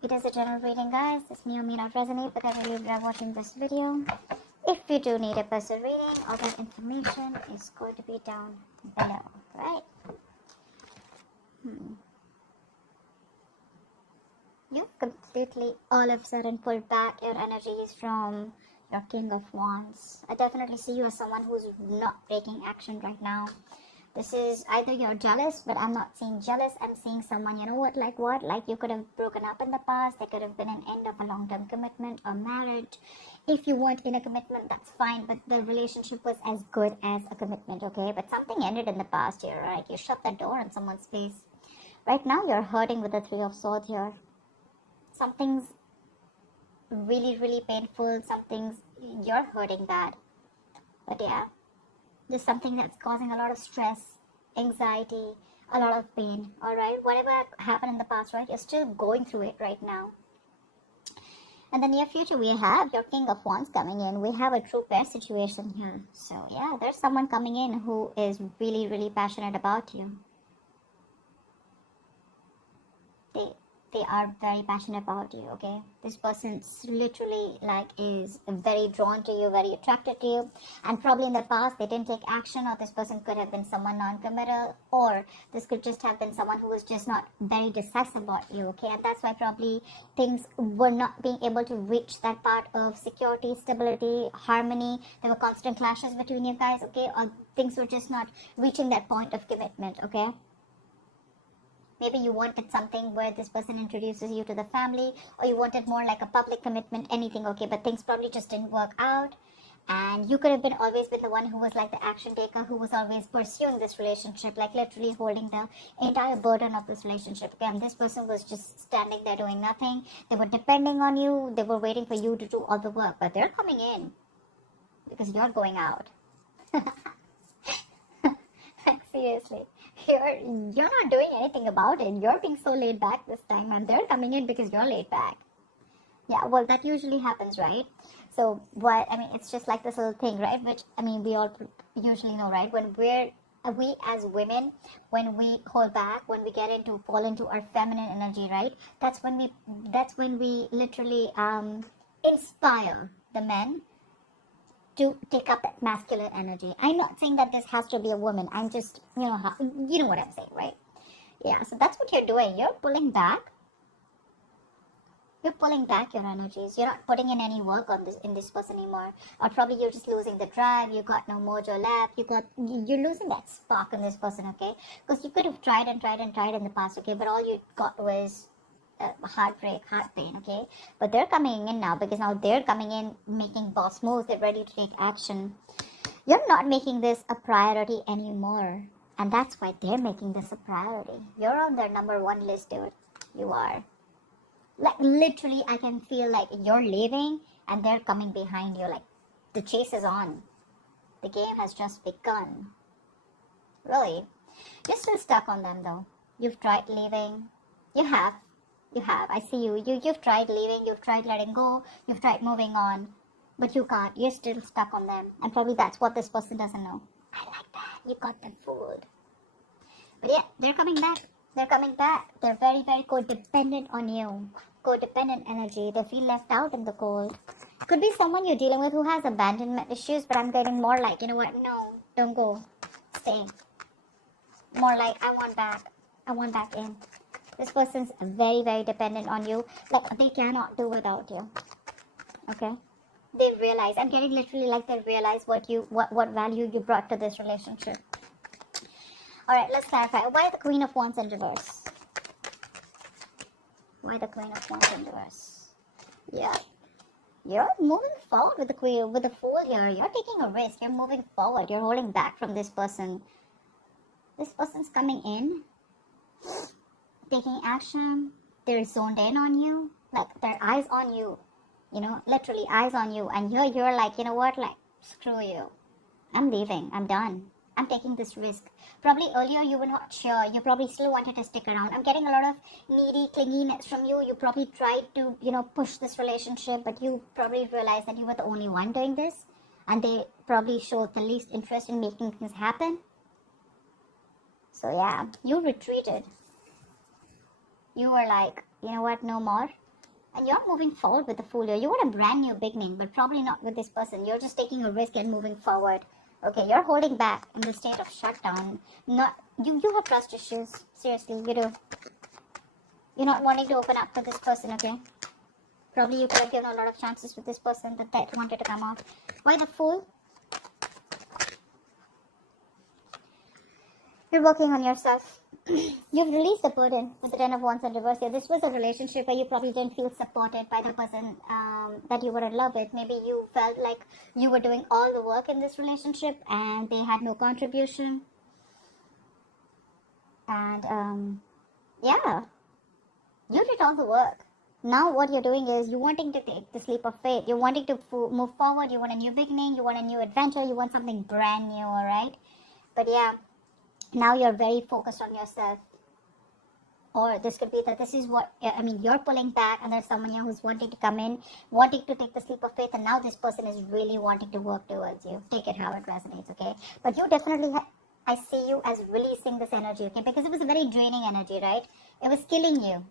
It is a general reading, guys. This may or may not resonate with every Libra watching this video. If you do need a personal reading, all that information is going to be down below, right? You've completely all of a sudden pulled back your energies from your King of Wands. I definitely see you as someone who's not taking action right now. This is either you're jealous, but I'm not seeing jealous. I'm seeing someone, you know what, like you could have broken up in the past. There could have been an end of a long-term commitment or marriage. If you weren't in a commitment, that's fine, but the relationship was as good as a commitment, okay? But something ended in the past here, right? You shut the door on someone's face. Right now, you're hurting with the Three of Swords here. Something's really, really painful. Something's, you're hurting bad. But yeah. There's something that's causing a lot of stress, anxiety, a lot of pain, alright? Whatever happened in the past, right? You're still going through it right now. In the near future, we have your King of Wands coming in. We have a true pair situation here. So, yeah, there's someone coming in who is really, really passionate about you. They are very passionate about you, okay? This person literally is very drawn to you, very attracted to you, and probably in the past they didn't take action, or this person could have been someone non-committal, or this could just have been someone who was just not very decisive about you, okay? And that's why probably things were not being able to reach that part of security, stability, harmony. There were constant clashes between you guys, okay? Or things were just not reaching that point of commitment, okay? Maybe you wanted something where this person introduces you to the family, or you wanted more like a public commitment, anything, okay? But things probably just didn't work out. And you could have been always been the one who was like the action taker, who was always pursuing this relationship, like literally holding the entire burden of this relationship. Okay? And this person was just standing there doing nothing. They were depending on you. They were waiting for you to do all the work. But they're coming in because you're going out. Like, seriously. You're not doing anything about it. You're being so laid back this time, and they're coming in because you're laid back. Yeah, well, that usually happens, right? So it's just like this little thing, right? Which, we all usually know, right? When we as women, when we hold back, when we fall into our feminine energy, right? That's when we literally inspire the men to take up that masculine energy. I'm not saying that this has to be a woman. I'm just, you know what I'm saying, right? Yeah, so that's what you're doing. You're pulling back. You're pulling back your energies. You're not putting in any work in this person anymore. Or probably you're just losing the drive. You got no mojo left. You're losing that spark in this person, okay? Because you could have tried and tried and tried in the past, okay? But all you got was heartbreak, heart pain, okay? But they're coming in now, because now they're coming in making boss moves. They're ready to take action. You're not making this a priority anymore, and that's why they're making this a priority. You're on their number one list, dude. You are. Like, literally, I can feel like you're leaving and they're coming behind you. Like, the chase is on. The game has just begun. Really. You're still stuck on them, though. You've tried leaving. You have. I see you. You've tried leaving. You've tried letting go. You've tried moving on. But you can't. You're still stuck on them. And probably that's what this person doesn't know. I like that. You got them fooled. But yeah, they're coming back. They're coming back. They're very, very codependent on you. Codependent energy. They feel left out in the cold. Could be someone you're dealing with who has abandonment issues, but I'm getting more like, you know what? No, don't go. Stay. More like, I want back. I want back in. This person's very, very dependent on you. Like, they cannot do without you. Okay? They realize. I'm getting literally like they realize what value you brought to this relationship. Alright, let's clarify. Why the Queen of Wands in reverse? Why the Queen of Wands in reverse? Yeah. You're moving forward with the Fool here. You're taking a risk. You're moving forward. You're holding back from this person. This person's coming in, taking action. They're zoned in on you. Like, their eyes on you. You know, literally eyes on you. And you're like, you know what? Like, screw you. I'm leaving. I'm done. I'm taking this risk. Probably earlier you were not sure. You probably still wanted to stick around. I'm getting a lot of needy clinginess from you. You probably tried to, push this relationship, but you probably realized that you were the only one doing this. And they probably showed the least interest in making things happen. So yeah, you retreated. You were like, you know what, no more. And you're moving forward with the Fool here. You want a brand new beginning, but probably not with this person. You're just taking a risk and moving forward. Okay, you're holding back in the state of shutdown. You have trust issues. Seriously, you do. You're not wanting to open up to this person, okay? Probably you could have given a lot of chances with this person that wanted to come out. Why the Fool? You're working on yourself. You've released the burden with the Ten of Wands in reverse here. This was a relationship where you probably didn't feel supported by the person that you were in love with. Maybe you felt like you were doing all the work in this relationship and they had no contribution. And yeah, you did all the work. Now what you're doing is you're wanting to take the leap of faith. You're wanting to move forward. You want a new beginning. You want a new adventure. You want something brand new, all right? But yeah, now you're very focused on yourself. Or this could be that this is what, I mean, you're pulling back and there's someone here who's wanting to come in, wanting to take the leap of faith, and now this person is really wanting to work towards you. Take it how it resonates, okay? But you definitely, I see you as releasing this energy, okay? Because it was a very draining energy, right? It was killing you.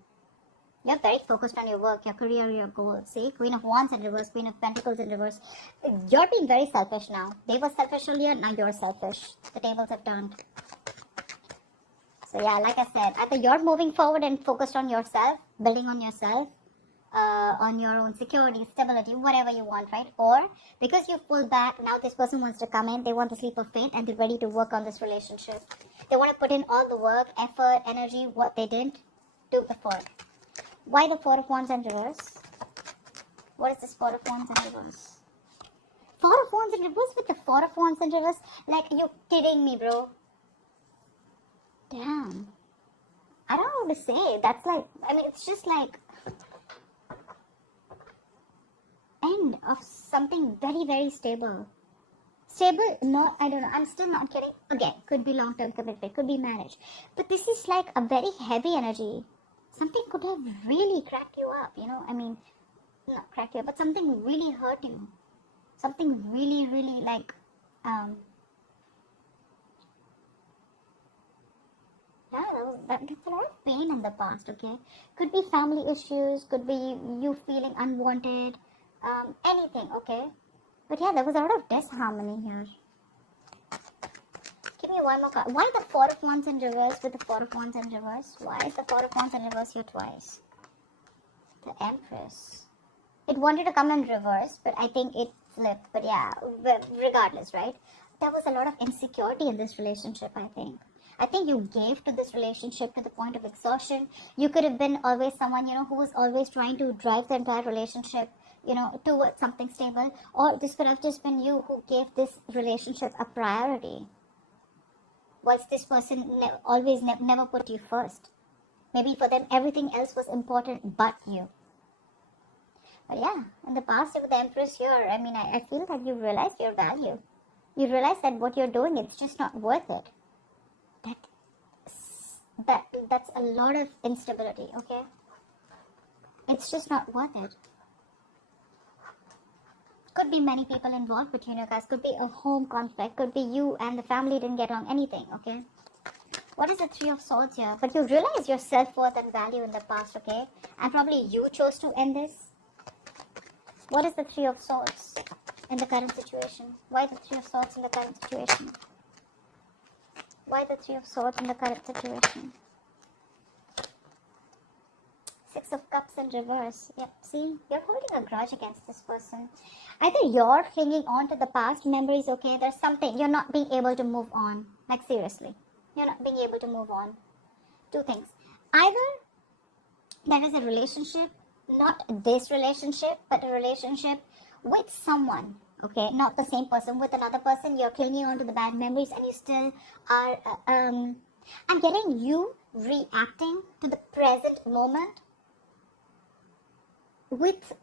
You're very focused on your work, your career, your goals. See, Queen of Wands in reverse, Queen of Pentacles in reverse. You're being very selfish now. They were selfish earlier, now you're selfish. The tables have turned. So yeah, like I said, either you're moving forward and focused on yourself, building on yourself, on your own security, stability, whatever you want, right? Or because you've pulled back, now this person wants to come in, they want the leap of faith and they're ready to work on this relationship. They want to put in all the work, effort, energy, what they didn't do before. Why the Four of Wands in reverse? What is this Four of Wands in reverse? Four of Wands in reverse with the Four of Wands in reverse? Like, you're kidding me, bro. Damn. I don't know what to say. That's like, I mean, it's just like end of something very, very stable. Stable? No, I don't know. I'm still not kidding. Again, could be long-term commitment, could be marriage. But this is like a very heavy energy. Something could have really cracked you up, you know. I mean, not cracked you up, but something really hurt you. Something really, really like, yeah, that's a lot of pain in the past, okay? Could be family issues, could be you feeling unwanted, anything, okay? But yeah, there was a lot of disharmony here. Give me one more card. Why the Four of Wands in reverse with the Four of Wands in reverse? Why is the Four of Wands in reverse here twice? The Empress. It wanted to come in reverse, but I think it flipped. But yeah, regardless, right? There was a lot of insecurity in this relationship, I think. I think you gave to this relationship to the point of exhaustion. You could have been always someone, you know, who was always trying to drive the entire relationship, you know, towards something stable. Or this could have just been you who gave this relationship a priority. Whilst this person never put you first. Maybe for them everything else was important but you. But yeah, in the past with the Empress here, I mean, I feel that you realize your value. You realize that what you're doing, it's just not worth it. That's a lot of instability, okay? It's just not worth it. Could be many people involved between you guys. Could be a home conflict. Could be you and the family didn't get along. Anything, okay? What is the Three of Swords here? But you realize your self-worth and value in the past, okay? And probably you chose to end this. What is the Three of Swords in the current situation? Why the Three of Swords in the current situation? Why the Three of Swords in the current situation? Six of Cups in reverse. Yep, see, you're holding a grudge against this person. Either you're clinging on to the past memories, okay? There's something, you're not being able to move on. Like, seriously. You're not being able to move on. Two things. Either there is a relationship, not this relationship, but a relationship with someone, okay? Not the same person, with another person. You're clinging on to the bad memories and you still are, I'm getting you reacting to the present moment with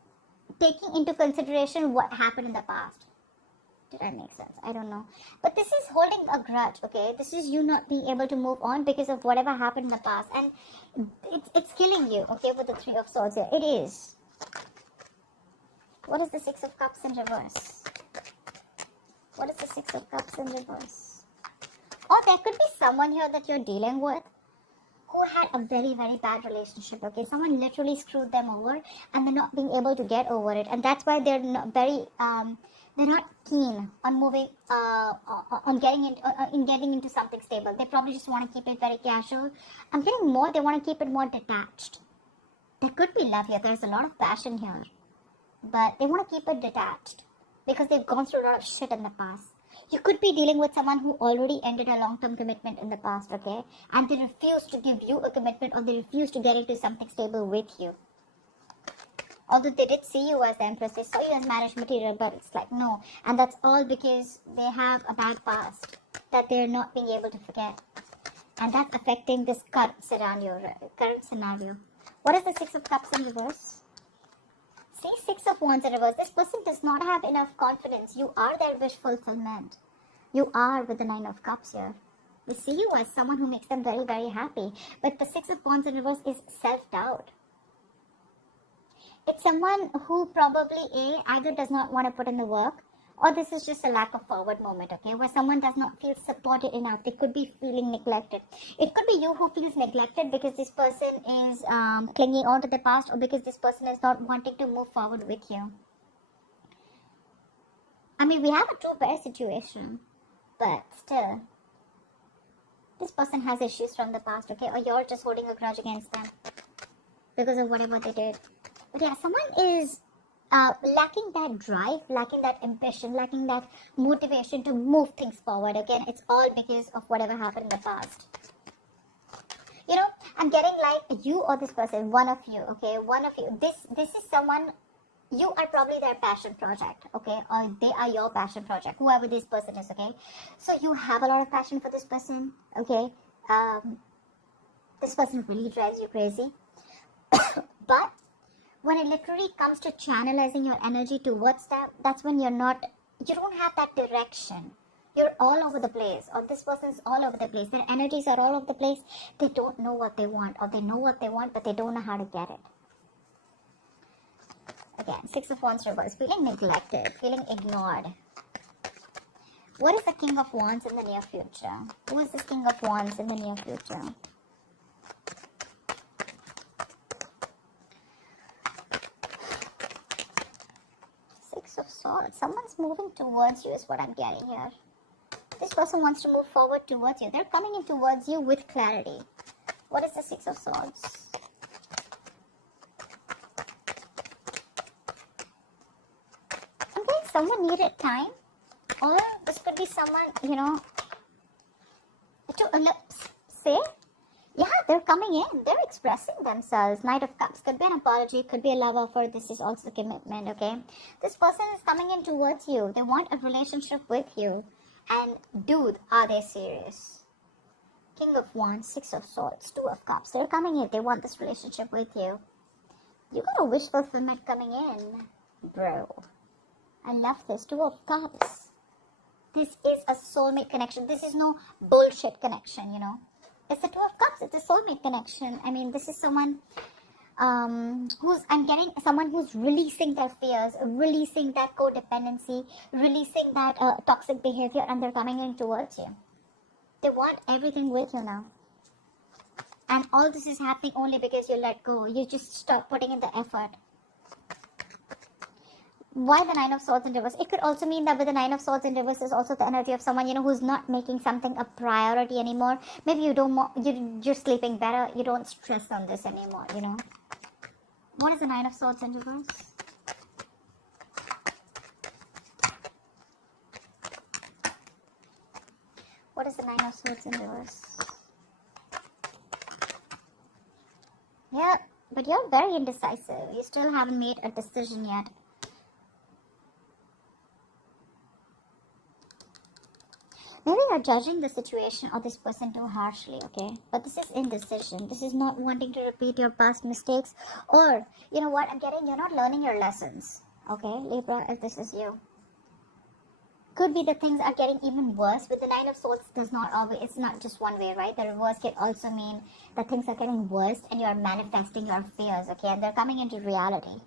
taking into consideration what happened in the past. Did I make sense? I don't know. But this is holding a grudge, okay? This is you not being able to move on because of whatever happened in the past. And it's killing you, okay, with the Three of Swords here. It is. What is the Six of Cups in reverse? What is the Six of Cups in reverse? Or there could be someone here that you're dealing with who had a very, very bad relationship, okay? Someone literally screwed them over and they're not being able to get over it. And that's why they're not they're not keen on moving, on getting into something stable. They probably just want to keep it very casual. I'm getting more, they want to keep it more detached. There could be love here. There's a lot of passion here. But they want to keep it detached because they've gone through a lot of shit in the past. You could be dealing with someone who already ended a long-term commitment in the past, okay? And they refuse to give you a commitment, or they refuse to get into something stable with you. Although they did see you as the Empress, they saw you as marriage material, but it's like, no. And that's all because they have a bad past that they're not being able to forget. And that's affecting this current scenario. What is the Six of Cups in reverse? See, Six of Wands in reverse. This person does not have enough confidence. You are their wish fulfillment. You are with the Nine of Cups here. They see you as someone who makes them very, very happy. But the Six of Wands in reverse is self-doubt. It's someone who probably either does not want to put in the work, or this is just a lack of forward moment, okay, where someone does not feel supported enough. They could be feeling neglected. It could be you who feels neglected because this person is clinging on to the past, or because this person is not wanting to move forward with you. I mean, we have a two pair situation, but still, this person has issues from the past, okay, or you're just holding a grudge against them because of whatever they did. But yeah, someone is lacking that drive, lacking that ambition, lacking that motivation to move things forward. Again, it's all because of whatever happened in the past. You know, I'm getting like you or this person, one of you, okay, one of you. This is someone, you are probably their passion project, okay, or they are your passion project, whoever this person is, okay. So you have a lot of passion for this person, okay. This person really drives you crazy. But when it literally comes to channelizing your energy towards that, that's when you don't have that direction. You're all over the place, or this person's all over the place. Their energies are all over the place. They don't know what they want, or they know what they want, but they don't know how to get it. Again, Six of Wands reverse, feeling neglected, feeling ignored. What is the King of Wands in the near future? Who is this King of Wands in the near future? Of Swords. Someone's moving towards you is what I'm getting here. This person wants to move forward towards you. They're coming in towards you with clarity. What is the Six of Swords? Okay, someone needed time, or this could be someone, you know, to say, yeah, they're coming in. They're expressing themselves. Knight of Cups. Could be an apology. Could be a love offer. This is also commitment, okay? This person is coming in towards you. They want a relationship with you. And dude, are they serious? King of Wands, Six of Swords, Two of Cups. They're coming in. They want this relationship with you. You got a wish fulfillment coming in, bro. I love this. Two of Cups. This is a soulmate connection. This is no bullshit connection, you know. It's the Two of Cups. It's a soulmate connection. I mean, this is someone I'm getting someone who's releasing their fears, releasing that codependency, releasing that toxic behavior, and they're coming in towards you. They want everything with you now. And all this is happening only because you let go. You just stop putting in the effort. Why the Nine of Swords in reverse? It could also mean that with the Nine of Swords in reverse is also the energy of someone, you know, who's not making something a priority anymore. Maybe you're sleeping better. You don't stress on this anymore, you know. What is the Nine of Swords in reverse? What is the Nine of Swords in reverse? Yeah, but you're very indecisive. You still haven't made a decision yet. Maybe you're judging the situation or this person too harshly, okay? But this is indecision. This is not wanting to repeat your past mistakes. Or, you know what I'm getting? You're not learning your lessons, okay? Libra, if this is you. Could be that things are getting even worse. With the Nine of Swords, it's not just one way, right? The reverse can also mean that things are getting worse and you are manifesting your fears, okay? And they're coming into reality.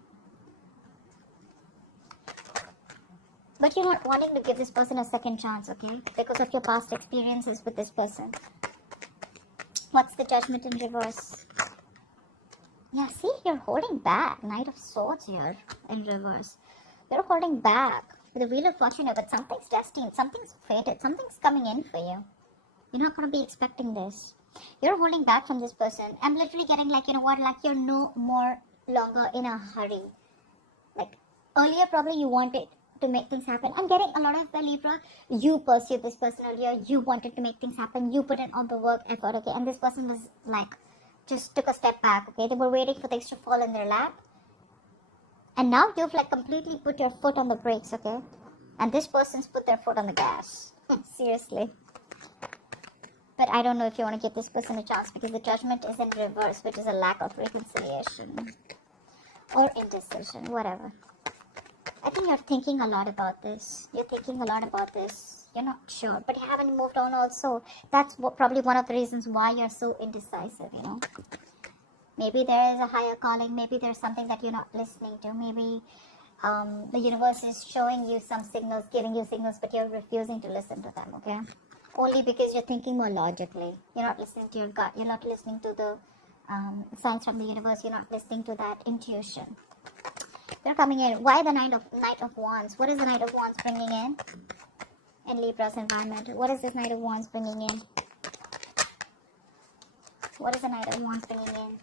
But you're not wanting to give this person a second chance, okay? Because of your past experiences with this person. What's the Judgment in reverse? Yeah, see, you're holding back. Knight of Swords here in reverse. You're holding back with the Wheel of Fortune, but something's destined, something's fated, something's coming in for you. You're not going to be expecting this. You're holding back from this person. I'm literally getting like, you know what, like you're no more longer in a hurry. Like earlier probably you wanted to make things happen. I'm getting a lot of the Libra. You pursued this person earlier. You wanted to make things happen. You put in all the work, effort, okay? And this person was like, just took a step back, okay? They were waiting for things to fall in their lap. And now you've like completely put your foot on the brakes, okay? And this person's put their foot on the gas. Seriously. But I don't know if you want to give this person a chance because the Judgment is in reverse, which is a lack of reconciliation or indecision, whatever. I think you're thinking a lot about this. You're thinking a lot about this. You're not sure, but you haven't moved on also. That's probably one of the reasons why you're so indecisive, you know. Maybe there is a higher calling. Maybe there's something that you're not listening to. Maybe the universe is showing you some signals, giving you signals, but you're refusing to listen to them, okay? Only because you're thinking more logically. You're not listening to your gut. You're not listening to the signs from the universe. You're not listening to that intuition. They're coming in. Why the Knight of Wands? What is the Knight of Wands bringing in Libra's environment? What is this Knight of Wands bringing in? What is the Knight of Wands bringing in?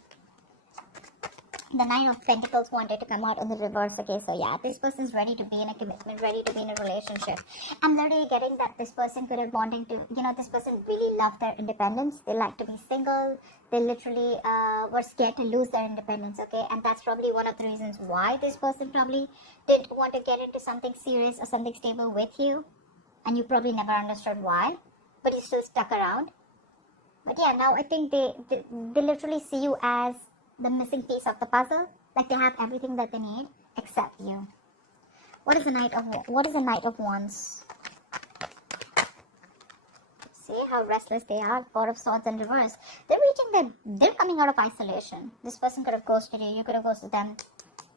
The Nine of Pentacles wanted to come out in the reverse. Okay, so yeah, this person's ready to be in a commitment, ready to be in a relationship. I'm literally getting that this person could have wanting to, you know, this person really loved their independence. They like to be single. They literally were scared to lose their independence, okay? And that's probably one of the reasons why this person probably didn't want to get into something serious or something stable with you. And you probably never understood why, but you still stuck around. But yeah, now I think they literally see you as the missing piece of the puzzle. Like they have everything that they need except you. What is the Knight of Wands? See how restless they are. Four of Swords in reverse. They're coming out of isolation. This person could have ghosted you. You could have ghosted them.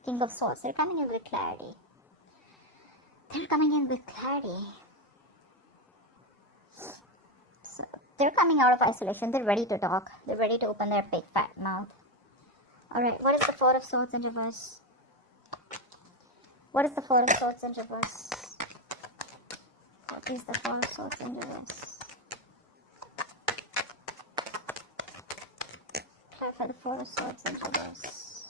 King of Swords. They're coming in with clarity. They're coming in with clarity. So they're coming out of isolation. They're ready to talk. They're ready to open their big fat mouth. Alright, what is the Four of Swords in reverse? What is the Four of Swords in reverse? What is the Four of Swords in reverse? Clarify the Four of Swords in reverse.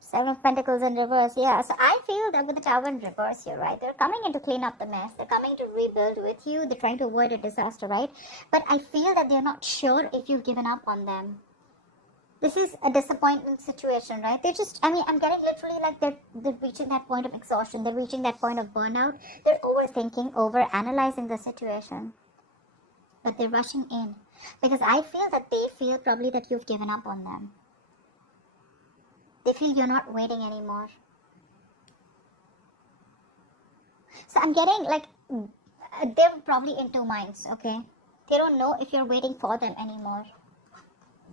Seven of Pentacles in reverse. Yeah, so I feel that with the Tower in reverse here, right? They're coming in to clean up the mess. They're coming to rebuild with you. They're trying to avoid a disaster, right? But I feel that they're not sure if you've given up on them. This is a disappointment situation, right? I'm getting literally like they're reaching that point of exhaustion. They're reaching that point of burnout. They're overthinking, over-analyzing the situation. But they're rushing in. Because I feel that they feel probably that you've given up on them. They feel you're not waiting anymore. So I'm getting like, they're probably in two minds, okay? They don't know if you're waiting for them anymore.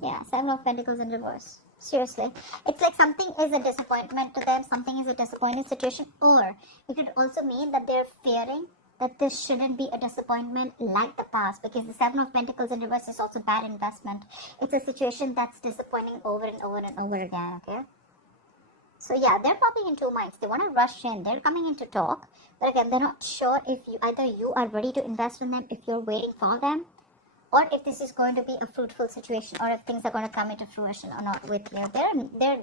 Yeah, Seven of Pentacles in reverse. Seriously. It's like something is a disappointment to them. Something is a disappointing situation. Or it could also mean that they're fearing that this shouldn't be a disappointment like the past. Because the Seven of Pentacles in reverse is also bad investment. It's a situation that's disappointing over and over and over again, okay? So yeah, they're probably in two minds. They want to rush in. They're coming in to talk. But again, they're not sure if either you are ready to invest in them, if you're waiting for them, or if this is going to be a fruitful situation, or if things are going to come into fruition or not with you. They're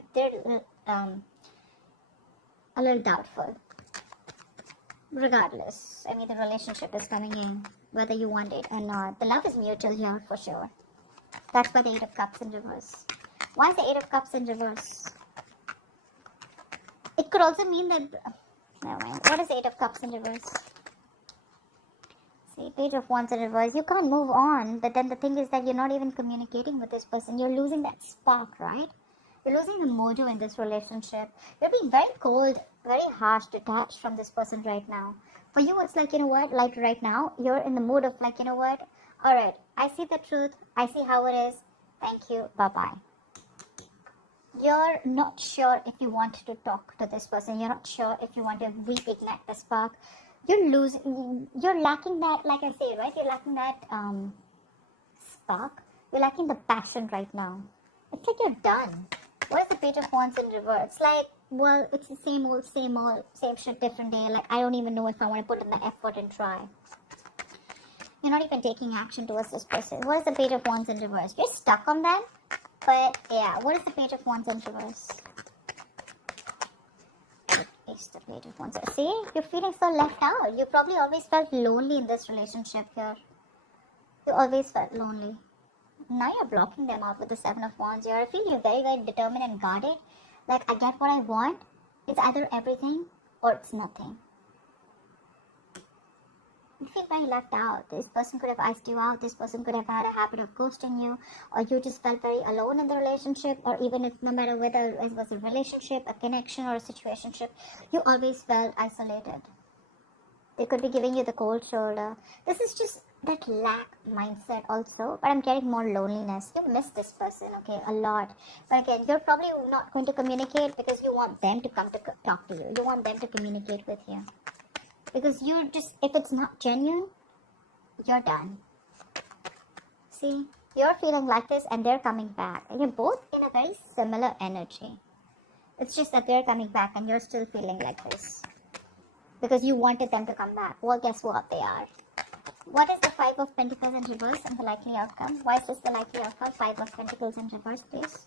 a little doubtful. Regardless, I mean, the relationship is coming in, whether you want it or not. The love is mutual here for sure. That's why the Eight of Cups in reverse. Why is the Eight of Cups in reverse? It could also mean that... Never mind. What is the Eight of Cups in reverse? See, Page of Wands in reverse. You can't move on. But then the thing is that you're not even communicating with this person. You're losing that spark, right? You're losing the mojo in this relationship. You're being very cold, very harsh, detached from this person right now. For you, it's like, you know what? Like right now, you're in the mood of like, you know what? Alright, I see the truth. I see how it is. Thank you. Bye-bye. You're not sure if you want to talk to this person. You're not sure if you want to reignite the spark. You're lacking that, like I say, right? You're lacking that spark. You're lacking the passion right now. It's like you're done. What is the Page of Wands in reverse? It's like, well, it's the same old, same shit, different day. Like, I don't even know if I want to put in the effort and try. You're not even taking action towards this person. What is the Page of Wands in reverse? You're stuck on them. But, yeah, what is the Page of Wands in reverse? It's the Page of Wands. See, you're feeling so left out. You probably always felt lonely in this relationship here. You always felt lonely. Now you're blocking them out with the Seven of Wands here. I feel you're very, very determined and guarded. Like, I get what I want. It's either everything or it's nothing. You feel very left out. This person could have iced you out. This person could have had a habit of ghosting you. Or you just felt very alone in the relationship. Or even if, no matter whether it was a relationship, a connection, or a situationship, you always felt isolated. They could be giving you the cold shoulder. This is just that lack mindset also. But I'm getting more loneliness. You miss this person, okay, a lot. But again, you're probably not going to communicate because you want them to come to talk to you. You want them to communicate with you. Because you're just, if it's not genuine, you're done. See, you're feeling like this and they're coming back. And you're both in a very similar energy. It's just that they're coming back and you're still feeling like this. Because you wanted them to come back. Well, guess what? They are. What is the Five of Pentacles in reverse and the likely outcome? Why is this the likely outcome? Five of Pentacles in reverse, please.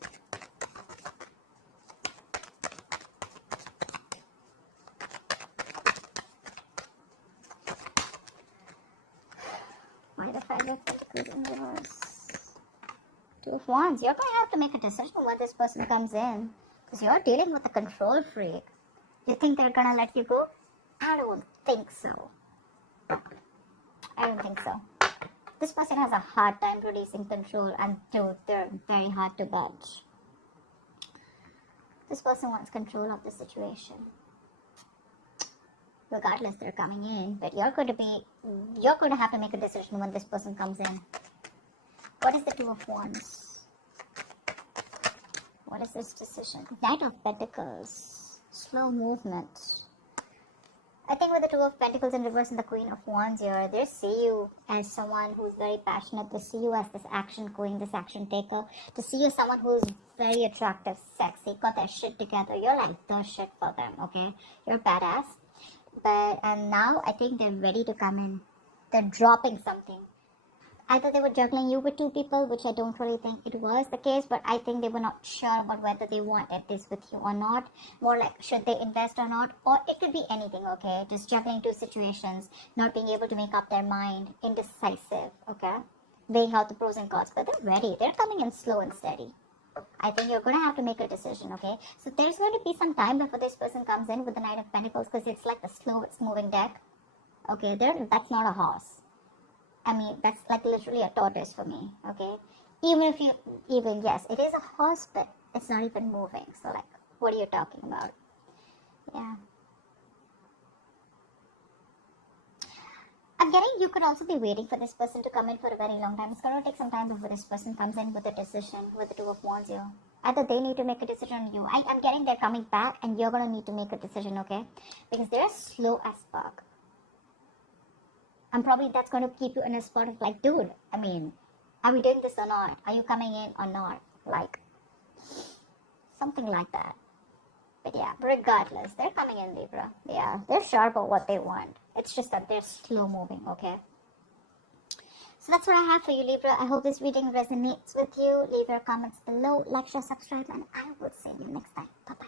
Why the Five of Pentacles in reverse? Two of Wands. You're going to have to make a decision when this person comes in. Because you're dealing with a control freak. You think they're going to let you go? I don't think so. I don't think so. This person has a hard time releasing control, and dude, they're very hard to budge. This person wants control of the situation. Regardless, they're coming in, but you're going to have to make a decision when this person comes in. What is the Two of Wands? What is this decision? Knight of Pentacles. Slow movement. I think with the Two of Pentacles in reverse and the Queen of Wands here, they see you as someone who's very passionate. They see you as this action queen, this action taker. To see you as someone who's very attractive, sexy, got their shit together. You're like the shit for them, okay? You're badass. And now I think they're ready to come in. They're dropping something. Either they were juggling you with two people, which I don't really think it was the case, but I think they were not sure about whether they wanted this with you or not. More like, should they invest or not? Or it could be anything, okay? Just juggling two situations, not being able to make up their mind, indecisive, okay? Weighing out the pros and cons, but they're ready. They're coming in slow and steady. I think you're going to have to make a decision, okay? So there's going to be some time before this person comes in with the Knight of Pentacles, because it's like the slowest moving deck. Okay, that's not a horse. I mean, that's like literally a tortoise for me, okay? Yes, it is a horse, but it's not even moving. So, like, what are you talking about? Yeah. I'm getting you could also be waiting for this person to come in for a very long time. It's going to take some time before this person comes in with a decision, with the Two of Wands here. Either they need to make a decision on you. I'm getting they're coming back and you're going to need to make a decision, okay? Because they're slow as fuck. And probably that's going to keep you in a spot of like, dude, I mean, are we doing this or not? Are you coming in or not? Like, something like that. But yeah, regardless, they're coming in, Libra. Yeah, they're sure about what they want. It's just that they're slow moving, okay? So that's what I have for you, Libra. I hope this reading resonates with you. Leave your comments below, like, share, subscribe, and I will see you next time. Bye-bye.